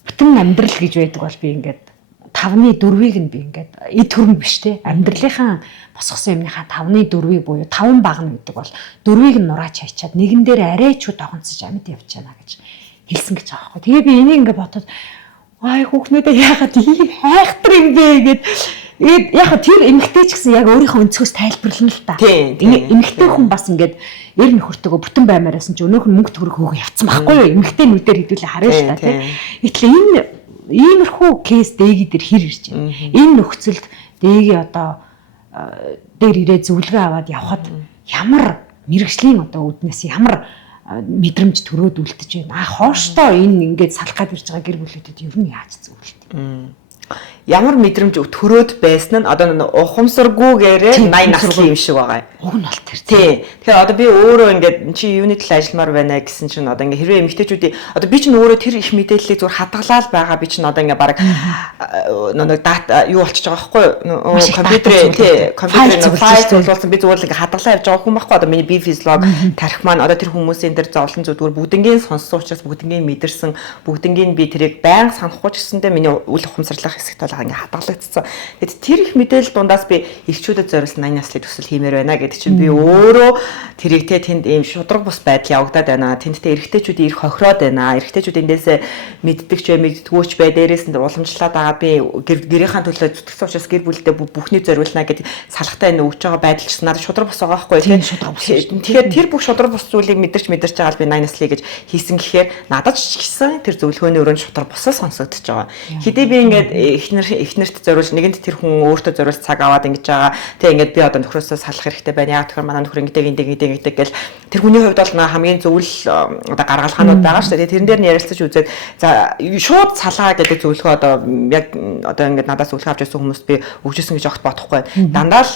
бүтэн амьдрал гэж байдаг бол би ингээд 5-ны 4-ийг нь би ингээд эд хөрөнгө биш те амьдралынхаа босгосон юмныхаа 5-ны 4-ийг буюу 5 багна гэдэг бол 4-ийг нь нураач хайчаад нэгэн дээр арайчуд огонцож амьд явчихна гэж хэлсэн гэж байгаа байхгүй. Тэгээ би энийг ингээд бодоод ай хүүхнүүдээ яагаад ийм хайхтар юм бэ гэд яг тэр эмэгтэй ч гэсэн яг өөрийнхөө өнцгөөс тайлбарлана л та. Эмэгтэй хүн бас ингээд эр нөхөртөөгөө бүтэн баймаараас ч өнөөх нь мөнгө төгрөг хөөгөө явцсан байхгүй юу? Эмэгтэйнүүдээр хэдүүлээ харна шүү дээ тийм. Гэтэл энэ иймэрхүү кейс дэegi дээр хэр ирж байна. Энэ нөхцөлд дэegi одоо дээр ирээ зөвлөгөө аваад явхад ямар мэрэгжлийн одоо үднээс ямар мэдрэмж төрөөд үлдэж байна. Хооштой энэ ингээд салах гад ирж байгаа гэр бүлүүдэд ер нь яаж зөвлөлт? Ямар мэдрэмж төрөөд байсан нь одоо ухамсаргүйгээр 80 насны юм шиг байгаа. Уг нь бол тэр. Тий. Тэгэхээр одоо би өөрөө ингээд чи юуны тал ажилламаар байна гэсэн чинь одоо ингээд хэрвээ эмэгтэйчүүдийн одоо би чинь өөрөө тэр их мэдээллийг зүгээр хадгалаад байгаа би чинь одоо ингээд баг нэг дата юу болчихж байгаа байхгүй юу? Компьютерээ тий компьютерээ файл зулуулсан би зүгээр л ингээд хадгалаа явж байгаа хүн байхгүй одоо миний би физиолог тарих маань одоо тэр хүмүүсийн дээр зовлон зүгээр бүгднгийн сонссон учраас бүгднгийн мэдэрсэн бүгднгийн би тэрийг байнга санахгүй ч гэсэндээ миний үл ухамсарлах хэсэгт бол ингээ хадгалагдсан. Тэгэд тэр их мэдээлэл дундаас би ирчүүдэд зориулсан 80 насны төсөл хиймээр байна гэдэг чинь би өөрөө тэрийг те тэнд ийм шудраг бус байдал явагдаад байна. Тэндтэй эрэгтэйчүүд ирэх хохироод байна. Эрэгтэйчүүд эндээсээ мэддэгч бай, мэддгүүч бай, дээрээс нь уламжлаад байгаа би гэрийнхаа төлөө зүтгэсэн учраас гэр бүлдээ бүхний зориулна гэдэг салхтай энэ өгч байгаа байдал ч надад шудраг бус байгаа байхгүй тийм шудраг бус. Тэгэхээр тэр бүх шудраг бус зүйлийг мэдэрч байгаа л би 80 наслыг гэж хийсэн гэхээр надад ч гэсэн тэр зөвлөгөөний өрөөнд шудраг бусаа сонсогдож байгаа. Хэдий би ингээд эхнэрт зориулж нэгэнд тэр хүн өөртөө зориулж цаг аваад ингэж байгаа. Тэг ингээд би одоо нөхрөөсөө салах хэрэгтэй байна. Яг тэгэхээр манай нөхөр ингэдэг гэл тэр хүний хувьд бол хамгийн зөвл одоо гаргалгаанууд байгаа шүү дээ. Тэрэн дээр нь ярилцаж үзээд за шууд салаа гэдэг зөвлөгөө одоо яг одоо ингээд надаас зөвлөгөө авч ирсэн хүмүүст би өгчээсэн гэж огт бодохгүй. Дандаа л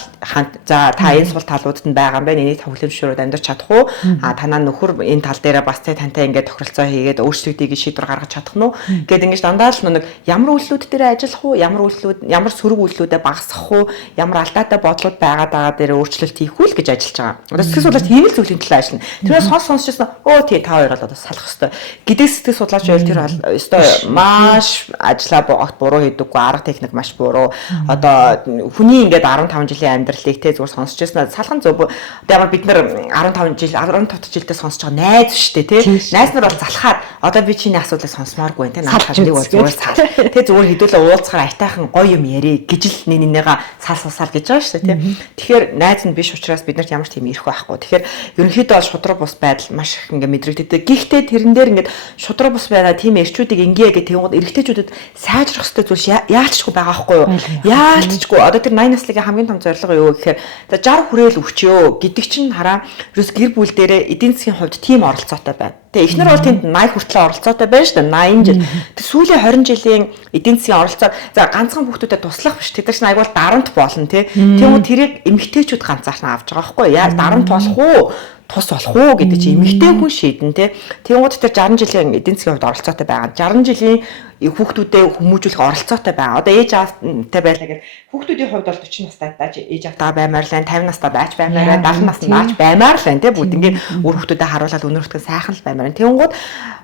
за та энэ сул талуудад нь байгаа юм байна. Энийг төвлөрөмжшөрөд амьдарч чадах уу? Танаа нөхөр энэ тал дээр бас тантай ингээд тохиролцоо хийгээд өөрчлөлтийг шийдвэр гаргаж чадах нь уу? Гэт ингээд дандаа л нэг ямар үйлслүүд дээр ажиллах уу? Ямар сөрөг үйлслүүдэд багасгах уу? Ямар алдаатай бодлууд байгаа дээр өөрчлөлт хийх үү гэж ажиллаж байгаа. Одоо сэтгэл судлаач ийм л зүйлийн төлөө ажиллана. Тэрээс сонсчихсон тий та хоёр бол одоо салах ёстой. Гэдэг сэтгэл судлаач байл тэр ёстой маш ажиллаа огт буруу хийдэггүй арга техник маш буруу. Одоо хүний ингээд 15 жилийн амьдралыг те зүгээр сонсчихсан салхан зөв. Одоо бид нар 15 жилдээ сонсож байгаа найз шүү дээ те. Найз нар бол залхаад одоо би чиний асуудлыг сонсмооргүй те наадах нэг бол зүгээр сал. Тэ зүгээр хэдүүлээ уулзахаар айтайхан гоё юм ярий гэж л нэнийгээ салсал гэж байгаа шүү дээ те. Тэгэхээр найз нь биш учраас бид нарт ямар ч тийм ирэх байхгүй. Тэгэхээр ерөнхийдөө бол шудраг бус байдал маш их ингээ мэдрэгддэг. Гэхдээ тэрэн дээр ингээд шудраг бус байна тийм эрчүүдийг ингээ гэх тэнгууд эрэгтэйчүүдэд сайжрах хэрэгтэй зүйл яалтчгүй байгаа байхгүй юу? Яалтчгүй. Одоо тэр 80 насныгийн хамгийн том зорилго юу гэхээр за 60 хүрээл өвчөө гэдэг чинь хараа ерөөс гэр бүл дээрээ эдийн засгийн хувьд тийм оролцоотой байна. Тэгээ эхнэр бол тэнд 80 хүртэл оролцоотой байна шүү дээ 80 жил. Тэг сүүлийн 20 жилийн эдийн засгийн оролцоо за ганцхан хүүхдүүдэд туслах биш. Тэд нар чинь айгуул дарамт болно тий. Тэгвэл тэрийг эмэгтэйчүүд ганцаархан авч байгаа байхгүй юу? Яа дарамт болох уу? Тус болох уу гэдэг чинь эмэгтэй хүн шийдэн тий. Тэнгууд тэр 60 жилийн эдийн засгийн хувьд оролцоотой байгаа. 60 жилийн хүүхдүүдэд хүмүүжүүлэх оролцоотой байгаа. Одоо ээж аавтай байлаа гэхэд хүүхдүүдийн хувьд бол 40 настай дааж ээж аавтайгаа баймаар л байна, 50 настай байж баймаар байна, 70 настай дааж баймаар л байна тий. Бүгднийг өөр хүүхдүүдэд харуулаад өнөртгөн сайхан л баймаар байна. Тэнгууд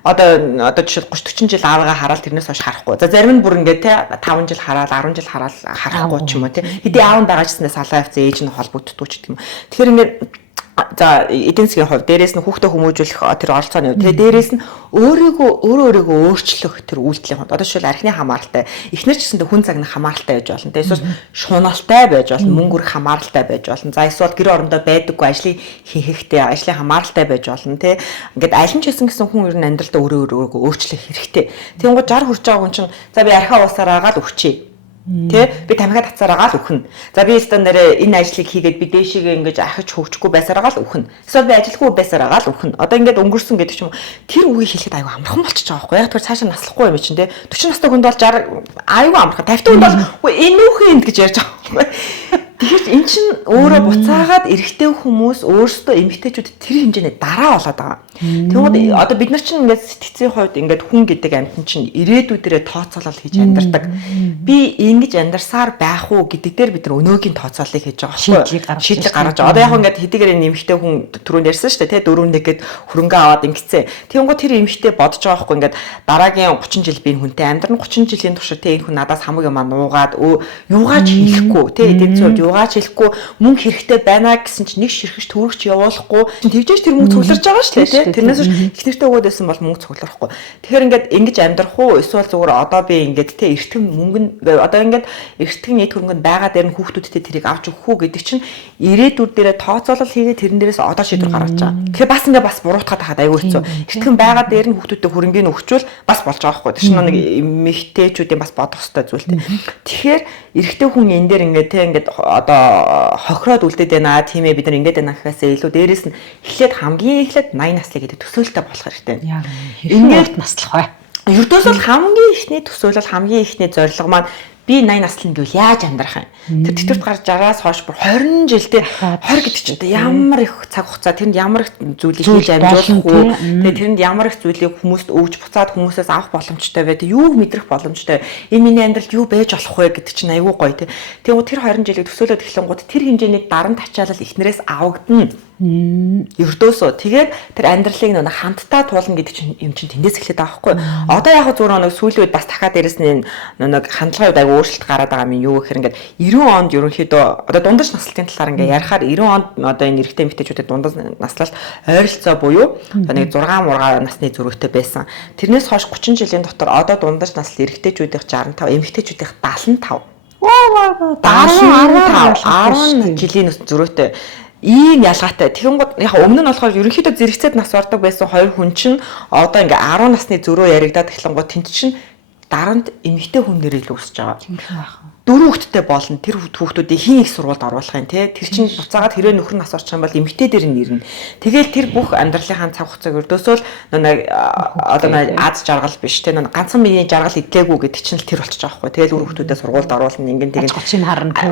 одоо жишээ 30 40 жил аавыгаа хараад тэрнээс хойш харахгүй. За зарим нь бүр ингээд тий 5 жил хараад 10 жил хараад харахгүй ч юм уу тий. Хэдий аав нь байгаа ч гэсэн салгаа явцсан ээж нь холбогддгүй ч гэх юм. Тэгэхээр ингээд за эдийн засгийн хувьд дээрээс нь хүүхдээ хүмүүжүүлэх тэр оролцооны тэгээ дээрээс нь өөрийгөө өөрчлөх тэр үйлдэлийн хувьд одоо жишээл архины хамааралтай эхнэр ч гэсэндээ хүн цагны хамааралтай байж болно. Эсвэл шуналтай байж болно, мөнгө өрөх хамааралтай байж болно. За эсвэл гэр орондоо байдаггүй ажлыг хийхдээ ажлын хамааралтай байж болно тий. Ингээд аль нь ч гэсэн хүн ер нь амьдралдаа өөрийгөө өөрчлөх хэрэгтэй. Тэнгууд 60 хүрч байгаа хүн чинь за би архиа уусаар агаад өгчээ. Тэ би тамхиа татсараагаа л үхэн. За би өстө нэрээ энэ ажлыг хийгээд би дээшээгээ ингэж ахиж хөгжихгүй байсараагаа л үхэн. Эсвэл би ажилгүй байсараагаа л үхэн. Одоо ингэж өнгөрсөн гэдэг ч юм уу тэр үгийг хэлэхэд аюу амархан болчихж байгаа байхгүй. Яг тэр цаашаа наслахгүй юм чинь тэ 40 настай хүнд бол 60 аюу амархан 50 хүнд бол энэ үхэн энд гэж ярьж байгаа байхгүй. Тэгэхээр эн чинь өөрөө буцаагаад эрэгтэй хүмүүс өөрсдөө эмэгтэйчүүд тэр хэмжээний дараа болоод байгаа. Тэгвэл одоо бид нар чинь ингээд сэтгцийн хувьд ингээд хүн гэдэг амьтан чинь ирээдүйдээ тооцоолол хийж амьдардаг. Би ингэж амьдарсаар байх уу гэдэг дээр бид нар өнөөгийн тооцооллыг хийж байгаа байхгүй. Шийдлийг гаргаж. Одоо яг ингээд хэдийгээр эмэгтэй хүн түрүүнд ярьсан шүү дээ, тэ 4 нэгэд хөрөнгө аваад ингэцээ. Тэгвэл тэр эмэгтэй бодож байгаа байхгүй ингээд дараагийн 30 жил би энэ хүнтэй амьдран 30 жилийн туршид тэ энэ хүн надаас хамаг юм нуугаад юугаач хийхгүй тэ эдийн засгийн хувьд юугаач хэлэхгүй мөнгө хэрэгтэй байна гэсэн чинь нэг ширхэж төрөгч явуулахгүй тэгжээж тэр мөнгө цугларч байгаа шүү дээ тий. Тэрнээс их нэртэй өгөөд байсан бол мөнгө цугларахгүй. Тэгэхээр ингээд ингэж амьдрах уу эсвэл зүгээр одоо би ингээд тий эртхэн мөнгө одоо ингээд эртхэн нийт хөрөнгөнд байгаа дээр нь хүүхдүүдтэй тэрийг авч өгөх үү гэдэг чинь ирээдүйд дээрээ тооцоолол хийгээд тэрэн дээрээс одоо шийдвэр гаргаж байгаа. Тэгэхээр бас ингээд бас буруутгаад хахад аягүй хэцүү. Эртхэн байгаа дээр нь хүүхдүүдтэй хөрөнгөний өгчвөл бас болж байгаа байхгүй. Тэр чинь нэг эмэгтэйчүүдийн бас бодох хэрэгтэй зүйл тий. Тэгэхээр эрэгтэй хүн энэ дээр ингээд тий ингээд одоо хохироод үлдээд байна тийм ээ бид нар ингэж байна гэхээс илүү дээрэс нь эхлээд хамгийн эхлээд 80 наслыг гэдэг төсөөлтөй болох хэрэгтэй. Яг ингээд наслах бай. Ердөөс бол хамгийн ихний төсөөлөл хамгийн ихний зорилго маань би 80 наслын гэвэл яаж амьдрах юм. Тэр тэтгэврт гарч 60-аас хойш бүр 20 жилдээ 20 гэдэг чинь ямар их цаг хугацаа тэрэнд ямар их зүйлийг хийж амжуулах уу. Тэгээ тэрэнд ямар их зүйлийг хүмүүст өгж буцаад хүмүүсээс авах боломжтой бай. Юу мэдрэх боломжтой. Энэ миний амьдралд юу байж болох вэ гэдэг чинь айгүй гоё тий. Тэгээ тэр 20 жилийг төсөөлөд эхлэнгууд тэр хэмжээний дарамт ачаалал эхнэрээс авагдана. Ердөөсөө тэгээд тэр амьдралыг нэг хамтдаа туулна гэдэг чинь юм чинь тэндээс эхлээд байгаа байхгүй. Одоо яг зүгээр нэг сүүлийн үед бас дахиад дээрэс нь нэг хандлагын үед аягүй өөрчлөлт гараад байгаа юм юу гэхээр ингээд 90 онд ерөнхийдөө одоо дундаж наслалтын талаар ингээд ярихаар 90 онд одоо энэ эрэгтэй эмэгтэйчүүдэд дундаж наслалт ойролцоо буюу нэг 6 мурга насны зөрүүтэй байсан. Тэрнээс хойш 30 жилийн дотор одоо дундаж наслал эрэгтэйчүүдийн 65, эмэгтэйчүүдийн 75. 10 жилийн зөрүүтэй ийм ялгаатай. Тэгэнгუთ яг өмнө нь болохоор ерөнхийдөө зэрэгцээд нас ордог байсан хоёр хүн чинь одоо ингээ 10 насны зөрөө яригадаад эхлэнгуут тэнд чинь дарамт эмэгтэй хүн нэрийг л үүсэж байгаа. Тийм байх. 4 хүүхэдтэй болно. Тэр хүүхдүүдийг хин их сургуульд оруулах юм те. Тэр чинь буцаагаад хэрвээ нөхөр нас орчих юм бол эмэгтэй дээр нь ирнэ. Тэгэл тэр бүх амьдралынхаа цаг хугацааг өрдөөсөө л нэг одоо нэг аз жаргал биш те. Нэг ганцхан миний жаргал идлээгүй гэдэг чинь л тэр болчих жоохоо. Тэгэл үр хүүхдүүдээ сургуульд оруулна ингэн тэгээд 30-ыг харна те.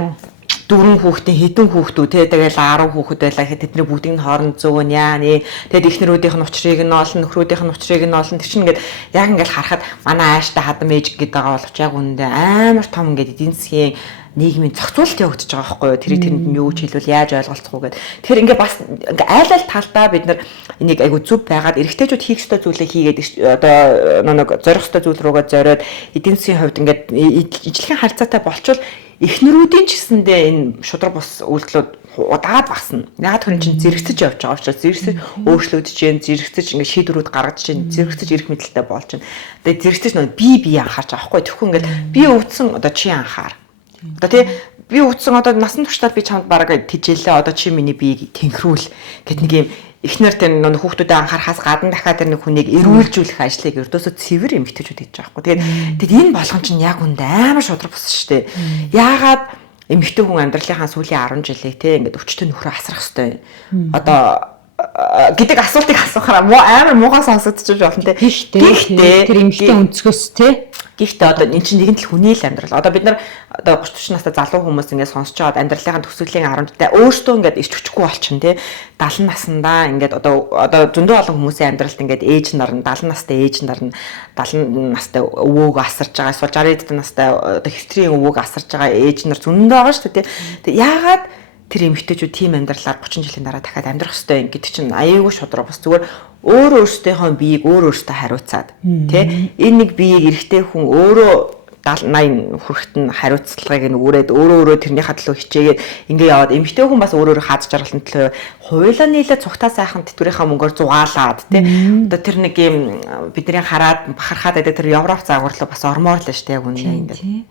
4 хүүхдийн хэдэн хүүхдүүд те тэгэл 10 хүүхэд байлаа гэхэд тэдний бүгдийг нь хооронд зөөгөн яаны тэгээд эхнэрүүдийнх нь учрыг нь олно нөхрүүдийнх нь учрыг нь олно тэр чинь ингээд яг ингээд харахад манай ааштай хадам ээж гэдэг байгаа боловч яг үнэндээ амар том ингээд эдийн засгийн нийгмийн зохицуулалт явагдаж байгаа байхгүй юу тэрийг тэрэнд нь юу ч хэлвэл яаж ойлголцох уу гэд тэгэхээр ингээд бас ингээд айл ал талдаа бид нар энийг айгу зүв байгаад эрэгтэйчүүд хийх ёстой зүйлээ хийгээд одоо нэг зорих ёстой зүйл рүүгээ зориод эдийн засгийн хувьд ингээд ижлэхэн харьцаатай болчвол эхнэрүүдийн ч гэсэндээ энэ шудраг бус үйлдэлүүд удаад багасна. Яг тэр чинь зэрэгцэж явж байгаа учраас зэрэгцэж өөрчлөгдөж जैन зэрэгцэж ингээд шийдвэрүүд гаргаж जैन зэрэгцэж ирэх мэдлэлтэй болж байна. Тэгээд зэрэгцэж нэг би анхаарч байгаа байхгүй. Тэгэхгүй ингээд би өвдсөн одоо чи анхаар. Одоо тий би өвдсөн одоо насан туршдаа би чамд бараг тижээлээ одоо чи миний биеийг тэнхрүүл гэт нэг юм эхнэр тэр нэг хүүхдүүдэд анхаарахаас гадна дахиад тэр нэг хүнийг эрүүлжүүлэх ажлыг ердөөсөө цэвэр эмгтээчүүд хийж байгаа байхгүй. Тэгээд энэ болгон чинь яг үндэ амар шудраг бос шүү дээ. Яагаад эмэгтэй хүн амьдралынхаа сүүлийн 10 жилийг те ингээд өвчтөй нөхрөө асрах хэвээр. Одоо гэдэг асуултыг асуухаараа амар муухай сонсогдож болно те. Гэхдээ тэр эмэгтэй өнцгөөс те. Гэхдээ одоо энэ чинь нэгэн л хүний л амьдрал. Одоо бид нар одоо 30 настай залуу хүмүүс ингээд сонсож байгаад амьдралынхаа төсвөлийн 10 жилдээ өөртөө ингээд ирч хүчгүй болчихно тий. 70 наснда ингээд одоо зөндөө олон хүмүүсийн амьдралд ингээд ээж нар нь 70 настай ээж нар нь 70 настай өвөөгөө асарж байгаа эсвэл 60 настай одоо хэвтрийн өвөөг асарж байгаа ээж нар зөндөө байгаа шүү дээ тий. Тэгээ яагаад тэр эмэгтэйчүүд тийм амьдралаар 30 жилийн дараа дахиад амьдрах ёстой юм гэдэг чинь аяйгүй шудраг бас зүгээр өөр өөртөөхөө биеийг өөр өөртөө хариуцаад тий энэ нэг биеийг эрэгтэй хүн өөрөө 70 80 хүрэхэд нь хариуцлагыг нүгрээд өөрөө тэрнийхээ төлөө хичээгээд ингээ яваад эмэгтэй хүн бас өөрөө хааж жаргалын төлөө хуйлаа нийлээ цугтаа сайхан тэтгэврийнхаа мөнгөөр зугаалаад тий одоо тэр нэг юм бидний хараад бахархаад байдаг тэр Европ загварлуу бас ормоор л штэ яг үнэ ингээ